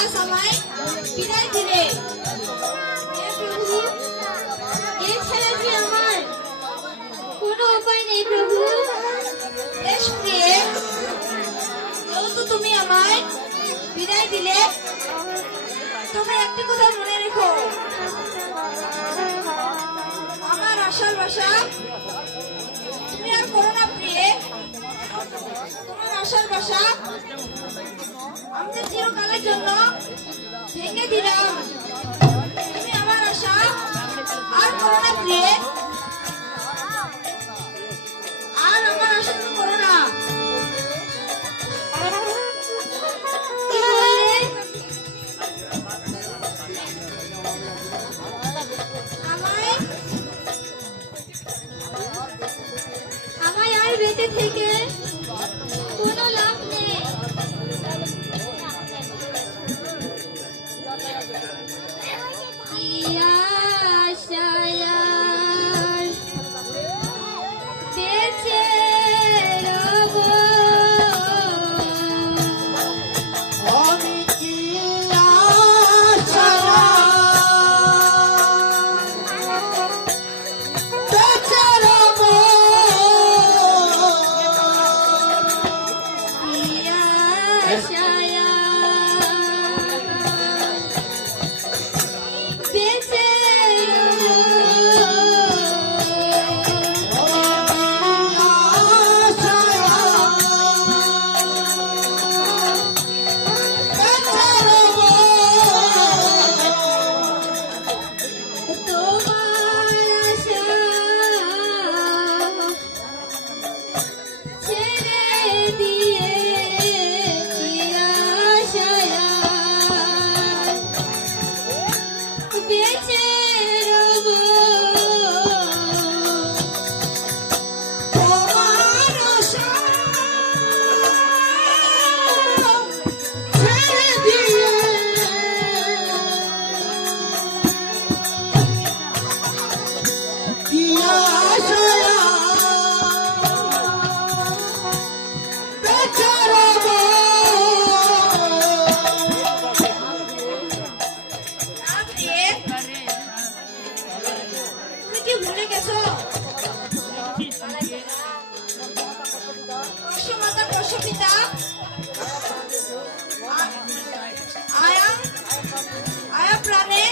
আজ আমায় বিদায় দিলে। হে প্রভু, এছাড়া যে আমার কোনো উপায় নেই প্রভু। বেশ প্রিয়ে, যেহেতু তুমি আমায় বিদায় দিলে, তবে একটি কথা মনে রেখো, আমার আশার বাসা তুমি আর করো না প্রিয়ে। তোমার আশার বাসা আমি যে চিরকালের জন্য ভেঙে দিলাম। তুমি আমার আশা আর করো না প্রিয়ে, আর আমার আশা তুমি করো না। কি বললে? আমায় আমায় আর বেঁচে থেকে কোনো লাভ নেই। কি আশায় আর বেঁচে রব। আমি কি আশায় বেঁচে রব। কি আশায় বেঁচে তোমার আশা ছেড়ে দিয়ে কি আশায় বেঁচে রব। তোমার আশা ছেড়ে দিয়ে কি আশায় বেঁচে রব। না প্রিয়ে, তুমি কি ভুলে গেছো? কর্ষ মাতা কর্ষ পিতা আয়া আয়া প্রাণে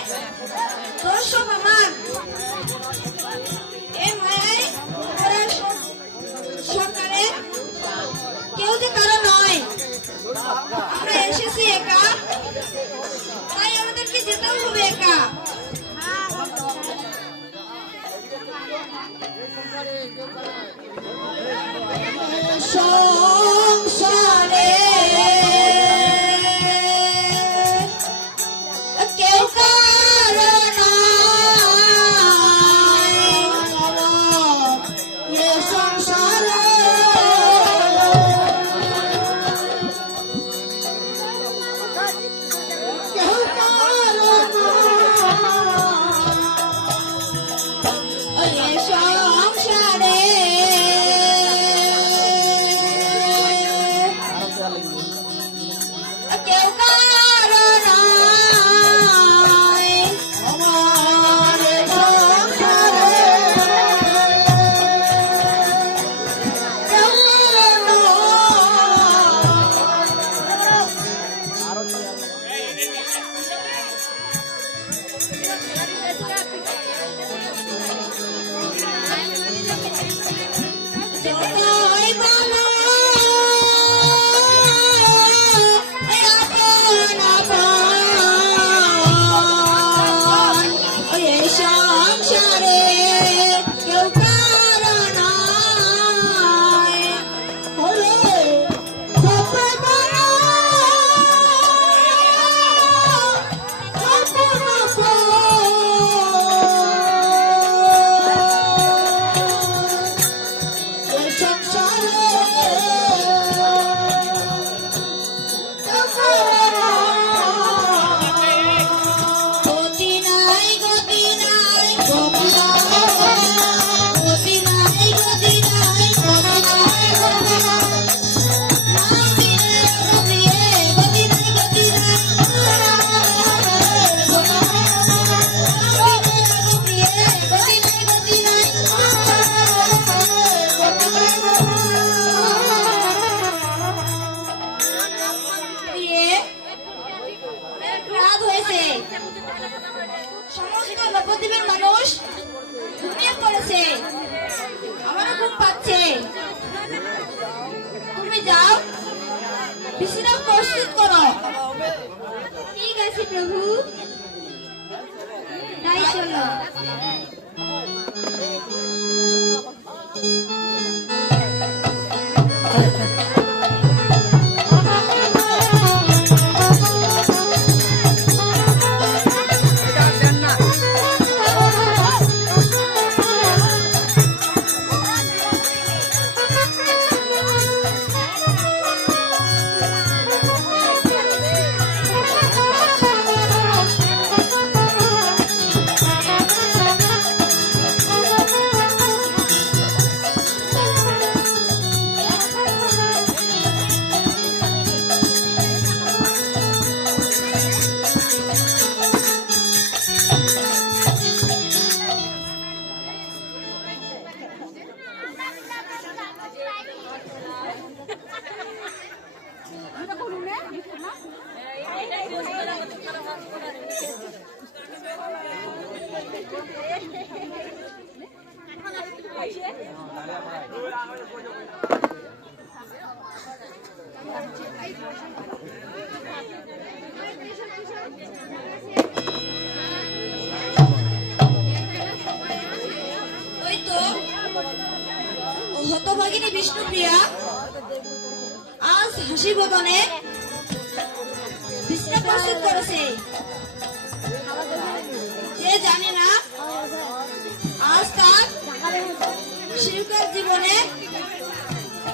দর্শক আমার। এ মায়ায় ওরা সরকারের কেউ যে কারো নয়। আমরা এসেছি একা, তাই আমাদেরকে যেতেও হবে একা। সংসারে কেউ কারো নয়। এ সংসারে কেউ কারো এ সংসারে কেউ কারো নয়। আমার এ সংসারে কেউ কারো যতই বলো আপন আপন, এ সংসারে কেউ কারো নয়। হলে কত বড় কল্পনা এ সংসারে পড়েছে, সমস্ত নবদ্বীপের মানুষ ঘুমিয়ে পড়েছে, আমারও ঘুম পাচ্ছে। তুমি যাও, বিশ্রাম প্রস্তুত করো। ঠিক আছে প্রভু, তাই চলো। ওই তো হতভাগিনী বিষ্ণুপ্রিয়া আজ হাসি বদনে বিশ্রাম প্রস্তুত করেছে। যে জানে না আজ তার শিল্পের জীবনে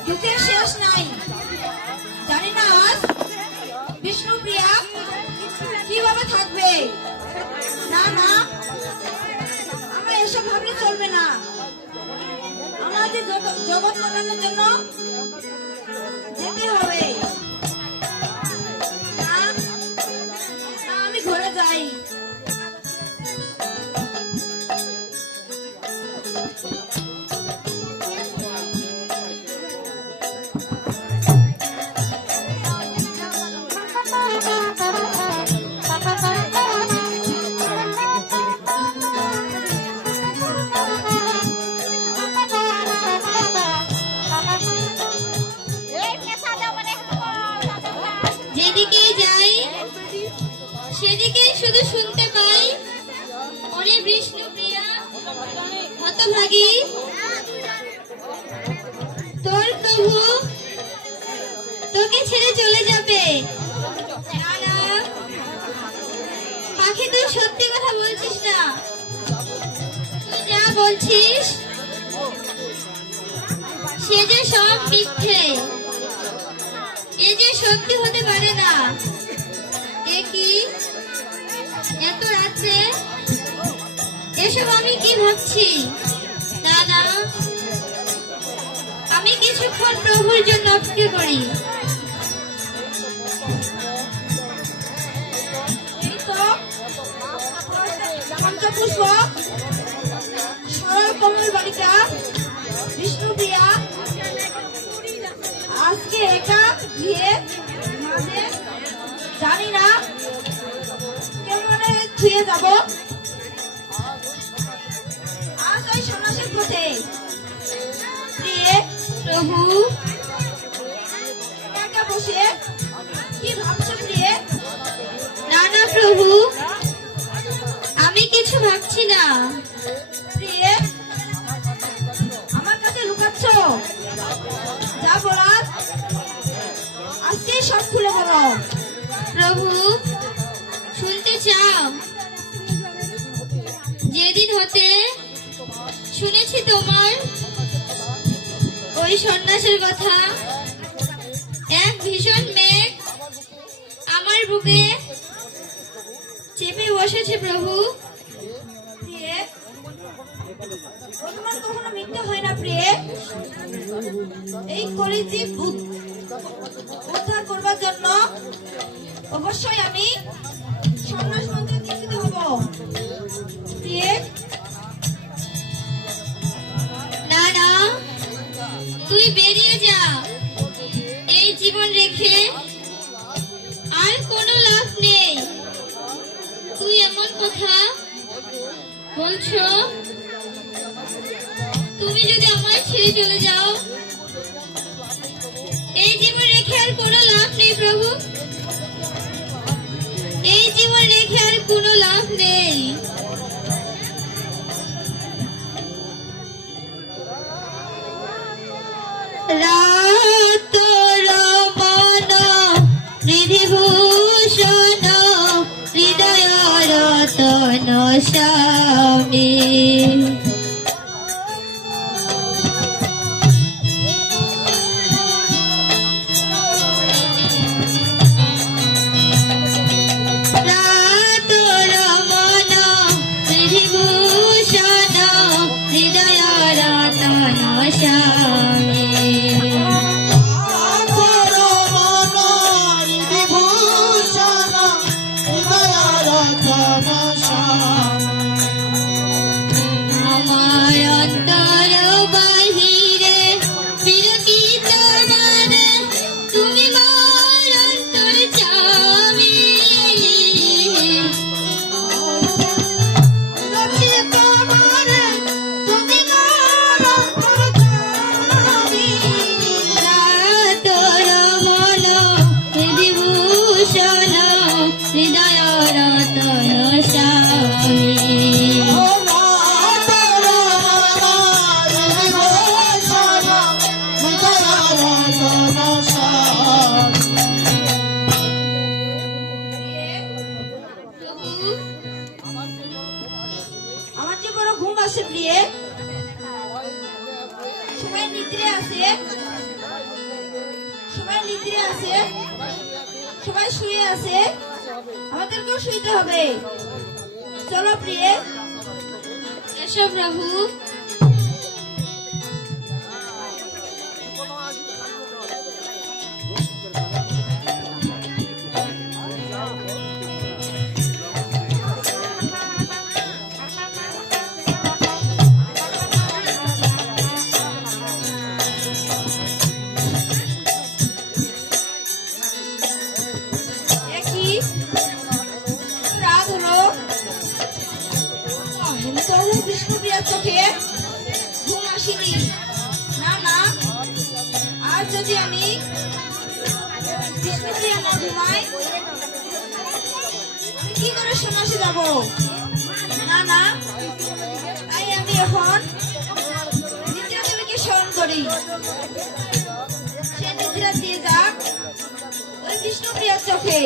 দুঃখের শেষ নাই। জানি না আজ বিষ্ণুপ্রিয়া কিভাবে থাকবে। না না, আমরা এসব ভাবলে চলবে না। আমরা যে জগৎ কল্যাণের জন্য যেতে হবে। না, না, আমি ঘরে যাই। যেদিকেই যাই সেদিকেই শুধু শুনতে পাই, ওরে বিষ্ণুপ্রিয়া হতভাগী, তোর প্রভু তোকে ছেড়ে চলে যাবে। না না পাখি, তুই সত্যি কথা বলছিস না। তুই যা বলছিস সে যে সব মিথ্যে, এ যে সত্যি হতে পারে না। এ কি এত রাত্রে এসব আমি কি ভাবছি। না না, আমি কিছুক্ষণ প্রভুর জন্য অপেক্ষা করি। এই তো পঞ্চপুষ্প সরল কমল বালিকা বিষ্ণুপ্রিয়া আজকে একা গিয়ে মাঝে জানি না কেমনে ছুঁয়ে যাব। আজ ওই সন্ন্যাসের পথে। প্রিয়ে প্রভু একা বসে কি ভাবছো প্রিয়ে? না না প্রভু, আমি কিছু ভাবছি না। প্রিয়ে আমার কাছে লুকাচ্ছ? যা বলার আজকে সব খুলে বলো। প্রভু শুনতে চাও? যেদিন হতে শুনেছি তোমার ওই সন্ন্যাসের কথা, এক ভীষণ মেঘ আমার বুকে চেপে বসেছে প্রভু। প্রিয়ে অনুমান কখনো মিথ্যে হয় না প্রিয়ে। এই কলিজীব উদ্ধার করবার জন্য অবশ্যই আমি সন্ন্যাস মন্ত্রে দীক্ষিত হব। প্রিয়ে না না, তুই বেরিয়ে যা। এই জীবন রেখে আর কোনো লাভ নেই। বলছো? তুমি যদি আমায় ছেড়ে চলে যাও, এই জীবন রেখে আর কোনো লাভ নেই প্রভু, এই জীবন রেখে আর কোনো লাভ নেই। রাত রমন নিধিভূষণ হৃদয় রতন স্বামী। রাত রমন নিধিভূষণ হৃদয় রতন স্বামী। আমার অন্তর বাহিরে বিরকিত মানে তুমি মোর অন্তর চাবি। রাত রমন বিভূষণ হৃদয় রতন স্বামী। আমার যে বড় ঘুম আসে প্রিয়ে, সবাই নিদ্রে আছে, সবাই নিদ্রে আছে, সবাই শুয়ে আছে, আমাদেরকেও শুইতে হবে। চলো প্রিয়ে, এসো প্রভু। রাত হলো, বিষ্ণুপ্রিয়ার চোখে ঘুম আসেনি। না না, আজ যদি আমি বিষ্ণুপ্রিয়া না ঘুমাই, আমি কি করে সমাসে যাব? না না, তাই আমি এখন নিদ্রা দেবীকে স্মরণ করি। সে নিদ্রা দিয়ে যাক ওই বিষ্ণুপ্রিয়ার চোখে।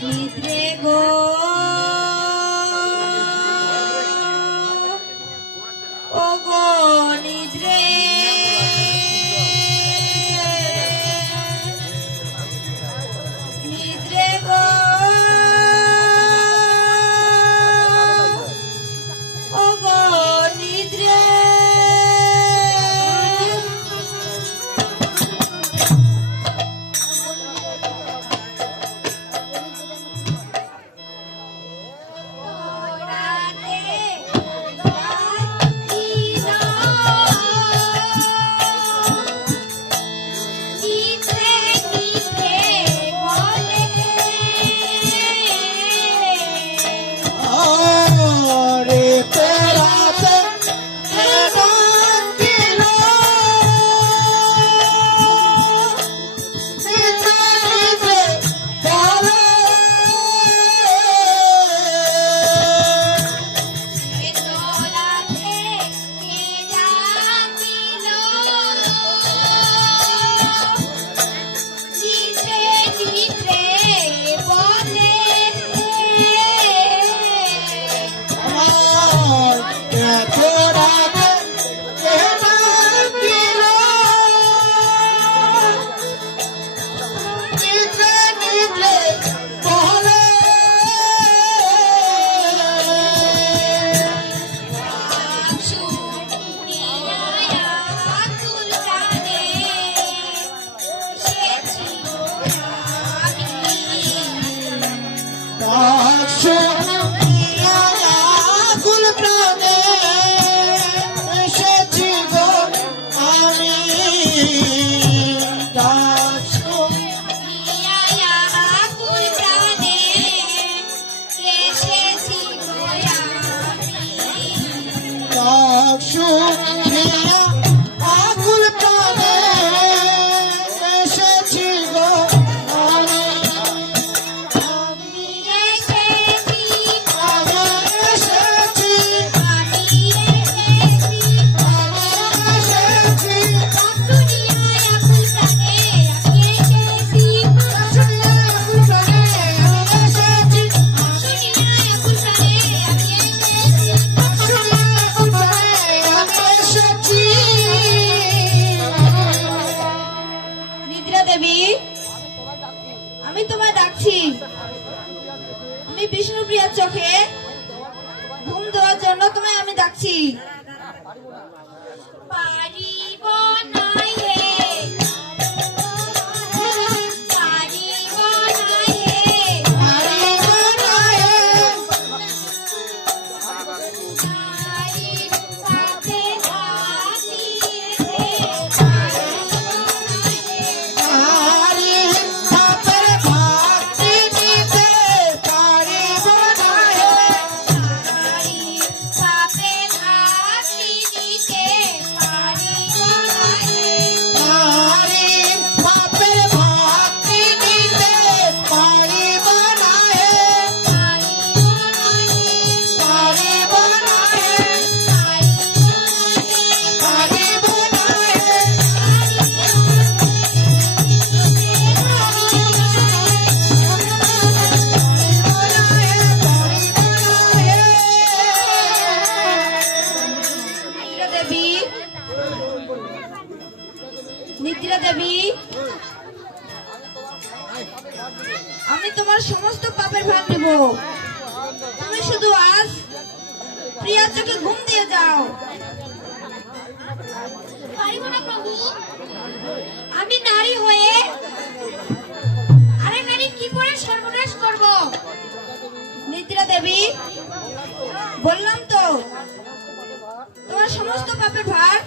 নিদ্রে গো ও গো নিদ্রে, নিদ্রে গো ও গো নিদ্রে। দেবী, আমি তোমায় ডাকছি। আমি বিষ্ণুপ্রিয়ার চোখে ঘুম দেওয়ার জন্য তোমায় আমি ডাকছি। পারিব না হে, পারিব না হে, নারী সাথে থাকি হে, নারী সাথে থাকি দিতে পারিব না হে, পারিব না হে, পারিব না হে, নিদ্রা দেবী, নিদ্রা দেবী, আমি তোমার সমস্ত পাপের ভার নেব। তুমি শুধু আজ প্রিয়ার চোখে ঘুম দিয়ে যাও। পারিব না প্রভু, আমি নারী হয়ে আরেক নারী কি করে সর্বনাশ করব? নিদ্রা দেবী, বললাম তো তোমার সমস্ত পাপের ভার